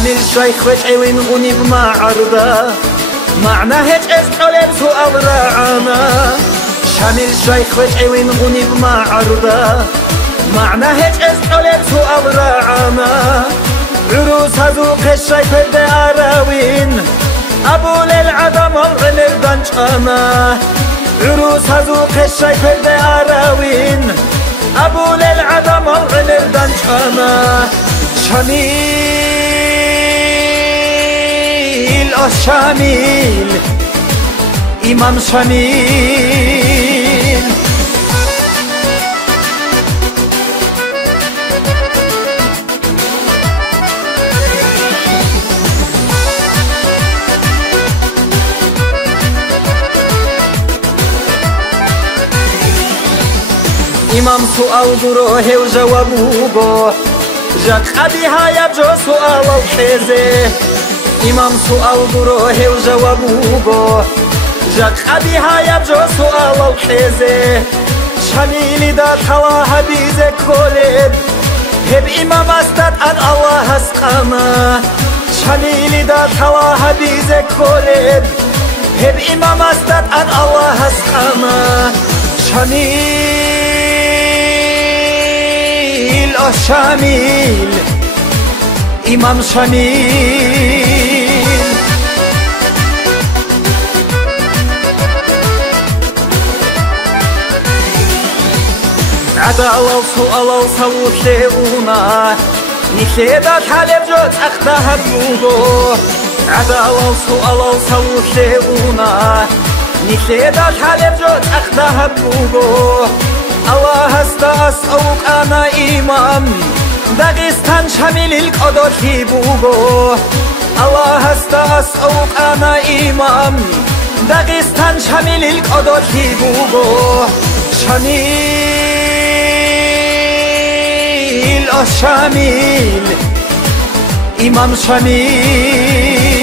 شامل شيخ وجعوين غني بمعرضة معنى هج اسقلب سؤال رعانا شامل شيخ وجعوين غني بمعرضة معنى هج اسقلب سؤال رعانا عروس هزوق الشيخ الدعراوين أبو للعدم الغنر دنجانا عروس هزوق الشيخ الدعراوين أبو للعدم الغنر دنجانا شميل شميل إمام شميل إمام سؤال دروه وجوابوه جاك أبيها يبجو سؤال الحزه إمام سؤال دروه وجوابوه جاك أبيها يبجو سؤال الحزه شميل دا تلاها بيزك كولد هب إمام استد أن الله اسقاما شميل دا تلاها بيزك كولد هب إمام استد أن الله اسقاما شميل شميل إمام شميل عدا الله سؤال صوت لغونا نخيدات حالب جوت أخدها بلوغو عدا الله سؤال صوت لغونا نخيدات حالب جوت أخدها بلوغو الله استاس أوك أنا إمام داغستان شامل القدر بوغو الله استاس أوك أنا إمام داغستان شامل القدر بوغو شميل شميل إمام شميل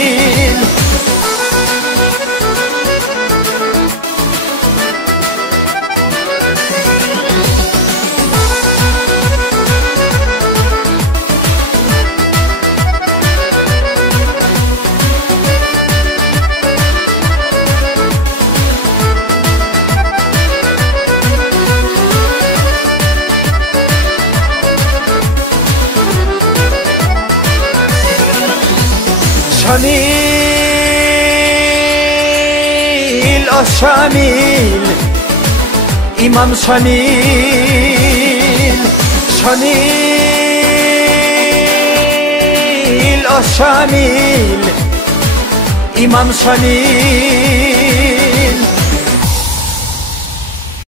شميل شميل إمام شميل شميل شميل إمام شميل